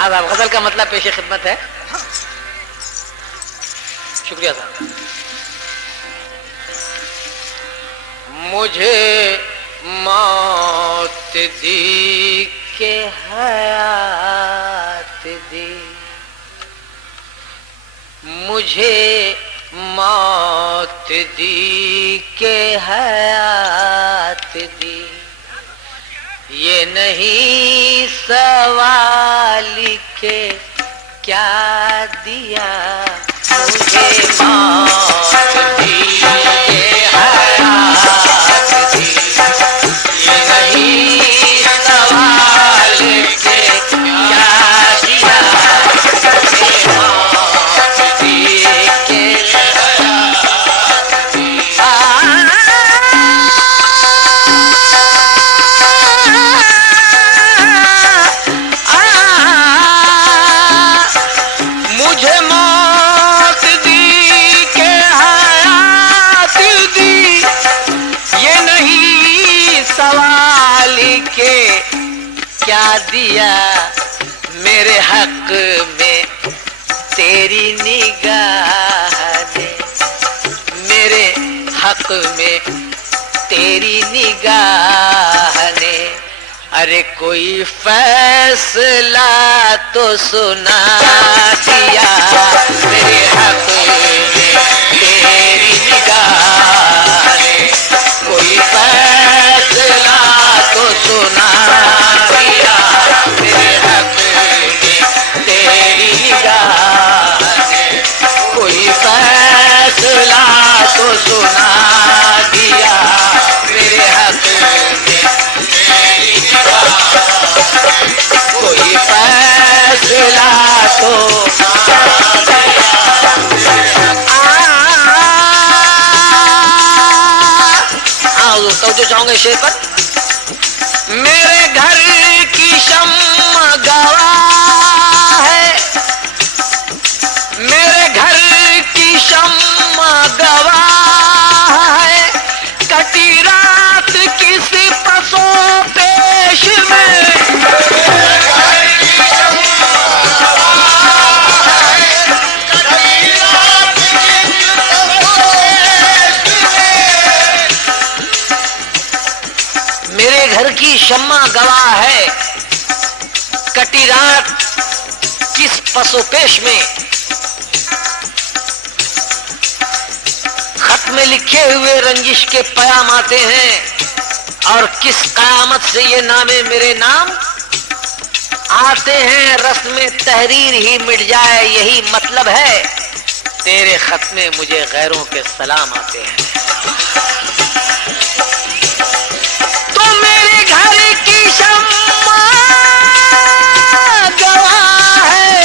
आदाब। गजल का मतलब पेश खिदमत है। शुक्रिया साहब। मुझे मौत दी के हयात दी, मुझे मौत दी के हयात दी, ये नहीं सवाल के क्या दिया, मुझे मौत दी के हयात दी, ये नहीं सवाल के क्या दिया, मुझे मौत दी के हयात दी। मुझे मौत दी के हयात दी, ये नहीं सवाल के क्या दिया, मेरे हक में तेरी निगाह ने, मेरे हक में तेरी निगाह ने, अरे कोई फैसला तो सुना दिया, मेरे हक में तेरी निगाह ने, कोई फैसला तो सुना दिया, मेरे हक में तेरी निगाह ने, कोई फैसला तो सुना दिया, मेरे हक में तेरी निगाह, कोई फैसला तो तो जो चाहूंगे शेर पर। मेरे घर की शम्मा गवाह है, मेरे घर की शम्मा गवाह है, कटी रात किसी पसो पेश में, मेरे घर की शम्मा गवाह है, कटी रात किस पसोपेश में, खत में लिखे हुए रंजिश के पयाम आते हैं, और किस कयामत से ये नामे मेरे नाम आते हैं, रस्म तहरीर ही मिट जाए यही मतलब है, तेरे खत में मुझे गैरों के सलाम आते हैं। घर की शम्मा गवाह है,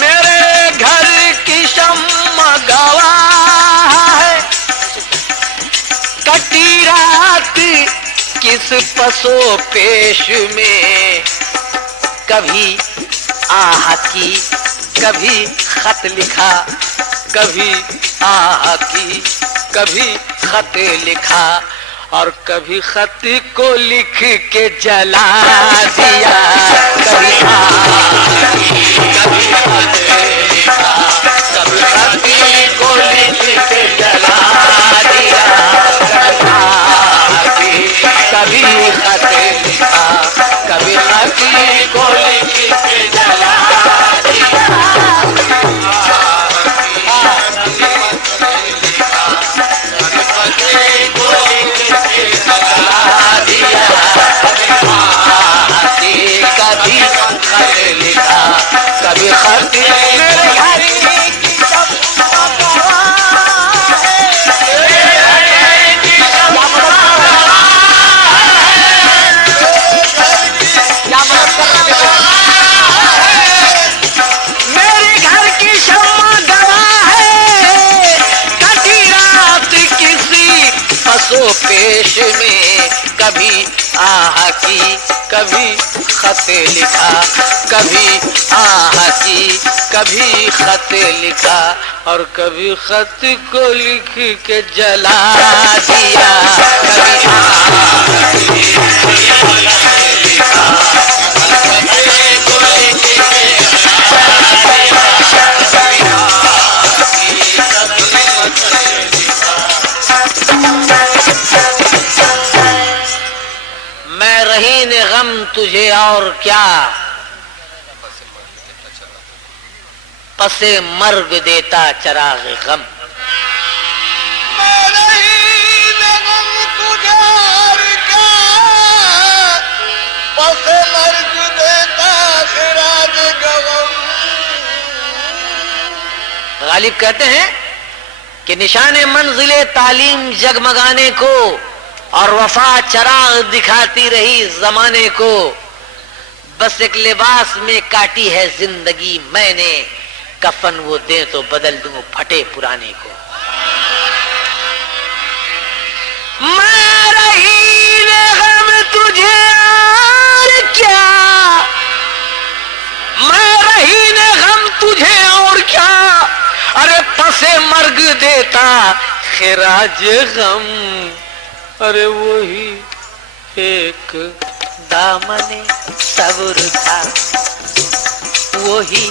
मेरे घर की शम्मा गवाह है, कटी रात किस पसो पेश में, कभी आह की कभी खत लिखा, कभी आह की कभी खत लिखा, और कभी खत को लिख के जला दिया, कभी कभी खत लिखा, कभी खत को लिख के जला दिया, कभी खत लिखा, कभी खत को लिख के जला दिया, कभी खत लिखा, कभी खत, मेरे घर की शम्मा गवाह है, मेरे घर की शम्मा गवाह है, कटी रात किसी पसो पेश में, कभी आह की कभी खत लिखा, कभी आह की कभी खत लिखा, और कभी खत को लिख के जला दिया, कभी आह की कभी खत लिखा, रहीन गम तुझे और क्या, पसे मर्ग देता चराग गम। मैं रहीन गम तुझे और क्या, पसे मर्ग देता चराग गम। गालिब कहते हैं कि निशाने मंजिले तालीम जगमगाने को और वफा चराग दिखाती रही जमाने को, बस एक लिबास में काटी है जिंदगी मैंने, कफन वो दे तो बदल दूं फटे पुराने को। मैं रहीन गम तुझे और क्या, मैं रहीन गम तुझे और क्या, अरे पसे मर्ग देता खिराज गम। अरे वही एक दामने सब्र था, वही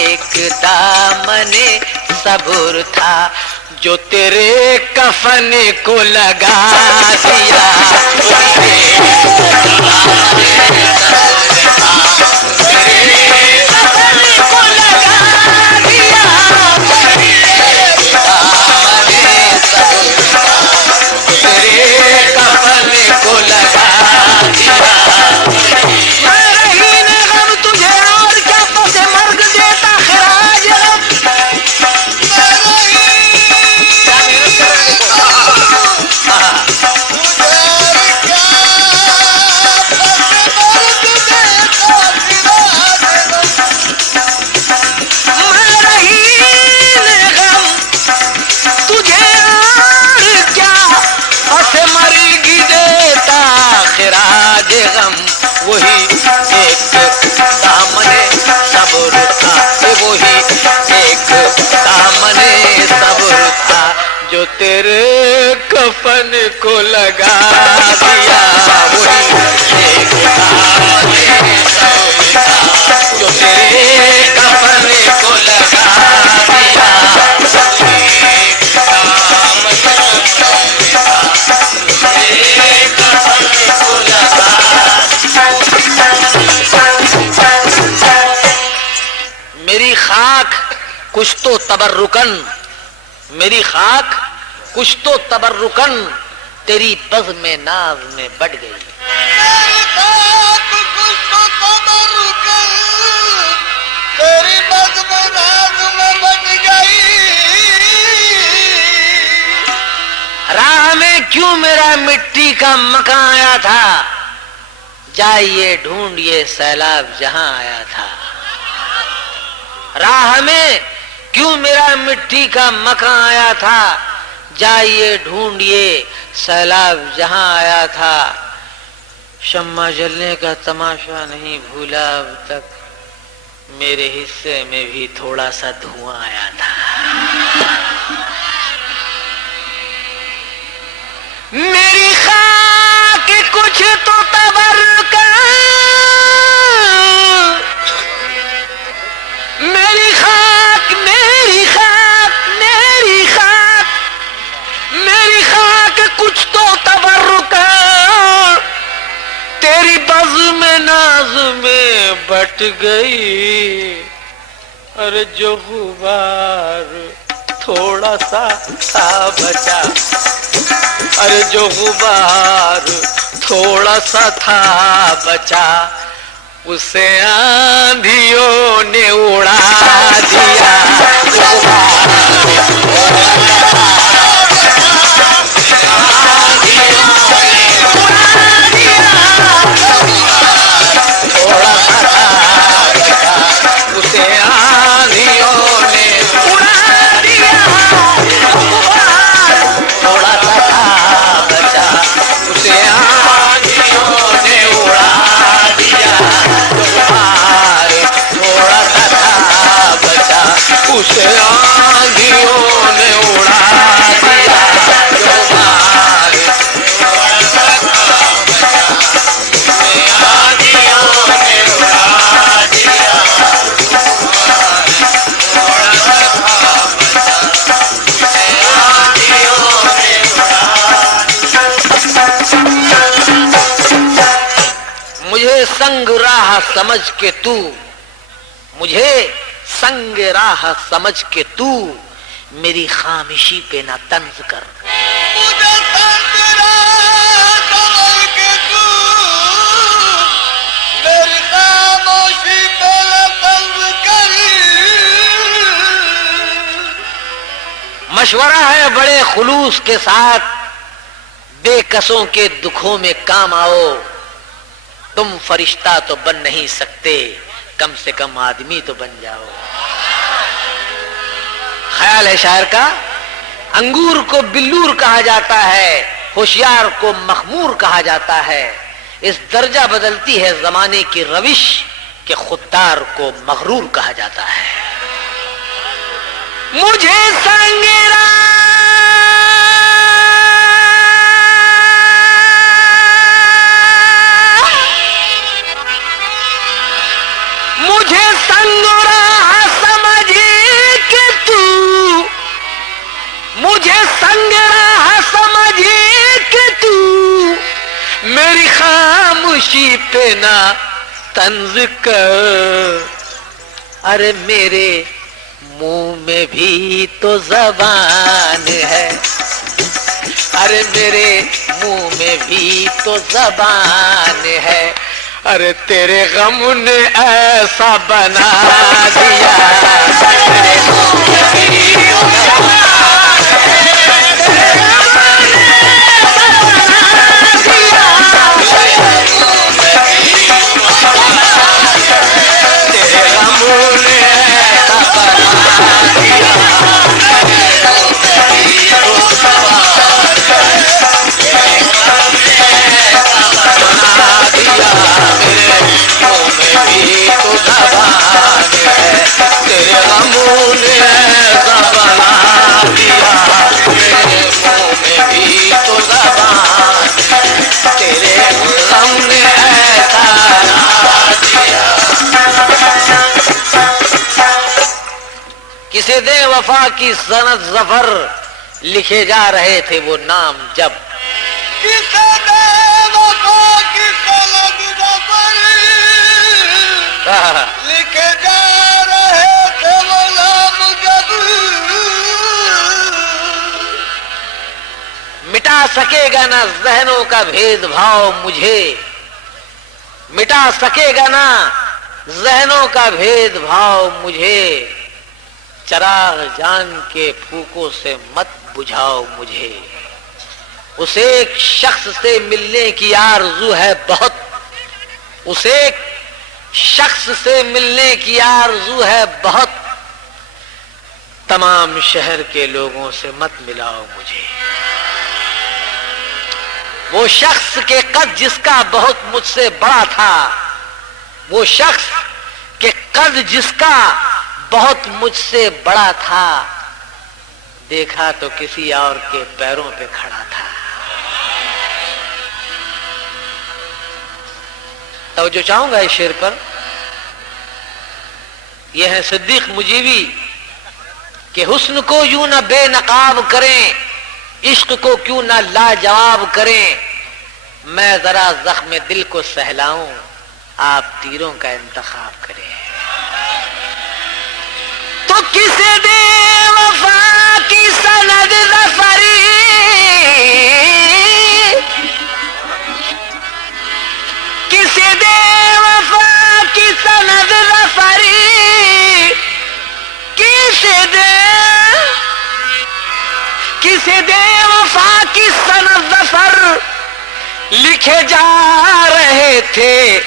एक दामने सब्र था, जो तेरे कफन को लगा दिया। वही एक दामने सब्र था, वही एक दामने सब्र था, जो तेरे कफन को लगा दिया। वही एक दामने सब्र था, जो तेरे कफन को लगा दिया। मेरी खाक कुछ तो तबर्रुकन, मेरी खाक कुछ तो तबर्रुकन, तेरी बज़ में नाज में बढ़ गई। मेरी खाक कुछ तो तबर्रुकन, तेरी बज़ में नाज में बढ़ गई। राह में क्यों मेरा मिट्टी का मकान आया था, जाइए ढूंढिए सैलाब जहां आया था। राह में क्यों मेरा मिट्टी का मकान आया था, जाइए ढूंढिए सैलाब जहां आया था। शम्मा जलने का तमाशा नहीं भूला अब तक, मेरे हिस्से में भी थोड़ा सा धुआं आया था। मेरी खाक कुछ तो तबर्रुकन, मेरी खाक मेरी खाक मेरी खाक मेरी खाक कुछ तो तबर्रुकन, तेरी बज़ में नाज में बट गई। अरे जो गुबार थोड़ा सा था बचा, अरे जो गुबार थोड़ा सा था बचा, उसे आंधियों ने उड़ा दिया। थोड़ा सा था, उसे आंधियों ने उड़ा दिया। थोड़ा सा था बचा, उसे आंधियों ने उड़ा दिया। थोड़ा सा था बचा, उसे आंधियों ने उड़ा दिया। मुझे संग राह समझ के तू, मुझे संग राह समझ के तू मेरी खामिशी पे ना तंज कर। मुझे संग राह समझ के तू मेरी खामोशी पे ना तंज कर। मशवरा है बड़े खुलूस के साथ, बेकसों के दुखों में काम आओ। तुम फरिश्ता तो बन नहीं सकते, कम से कम आदमी तो बन जाओ। ख्याल है शायर का, अंगूर को बिल्लूर कहा जाता है, होशियार को मखमूर कहा जाता है। इस दर्जा बदलती है जमाने की रविश के खुददार को मगरूर कहा जाता है। मुझे संगेरा मुझे संगराह समझ के तू, मुझे संगराह समझ के तू मेरी खामोशी पे ना तंज कर। अरे मेरे मुंह में भी तो जबान है, अरे मेरे मुंह में भी तो जबान है। अरे तेरे गम ने ऐसा बना दिया, तेरे मुंह में भी तो जबान है, तेरे गम ने ऐसा बना दिया, तेरे मुंह में भी तो जबान है, तेरे गम ने ऐसा बना दिया, तेरे मुंह में भी तो जबान है, तेरे गम ने ऐसा बना दिया, मेरे मुंह में भी तो जबान है, तेरे गमों ने ऐसा बना दिया, मेरे मुंह में भी तो जबान है, तेरे गम ने ऐसा बना दिया। किसे दे वफा की सनद जफर लिखे जा रहे थे वो नाम जब, किसे दे वफा की सनद जफर लिखे जा रहे थे वो नाम जब। मिटा सकेगा ना जहनों का भेदभाव मुझे, मिटा सकेगा ना जहनों का भेदभाव मुझे। चराग जान के फूकों से मत बुझाओ मुझे। उसे एक शख्स से मिलने की आरज़ू है बहुत, उसे एक शख्स से मिलने की आरज़ू है बहुत। तमाम शहर के लोगों से मत मिलाओ मुझे। वो शख्स के कद जिसका बहुत मुझसे बड़ा था, वो शख्स के कद जिसका बहुत मुझसे बड़ा था, देखा तो किसी और के पैरों पे खड़ा था। तो जो चाहूंगा इस शेर पर, यह है सिद्दीक मुजीबी कि हुस्न को यूं ना बेनकाब करें, इश्क को क्यों ना लाजवाब करें। मैं जरा जख्म दिल को सहलाऊं, आप तीरों का इंतखाब करें। तो किसे दे वफा की सनद ज़फ़री, किसे दे वफा की सनद ज़फ़री, किसे दे वफा की सनद ज़फ़र लिखे जा रहे थे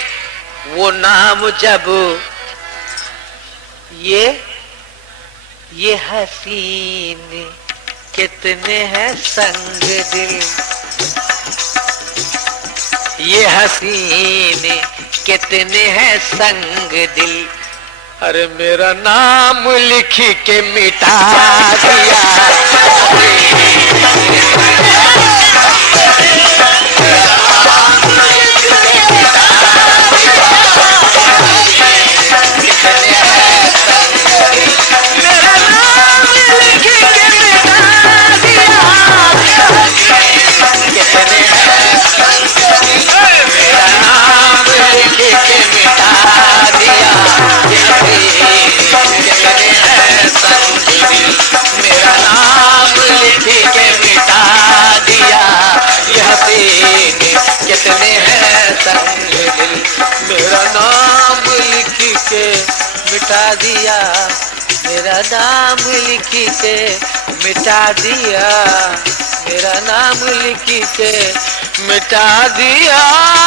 वो नाम जब। ये हसीन कितने हैं संग दिल, ये हसीन कितने हैं संग दिल। अरे मेरा नाम लिख के मिटा दिया, दिया, मेरा नाम लिख के मिटा दिया, मेरा नाम लिख के मिटा दिया।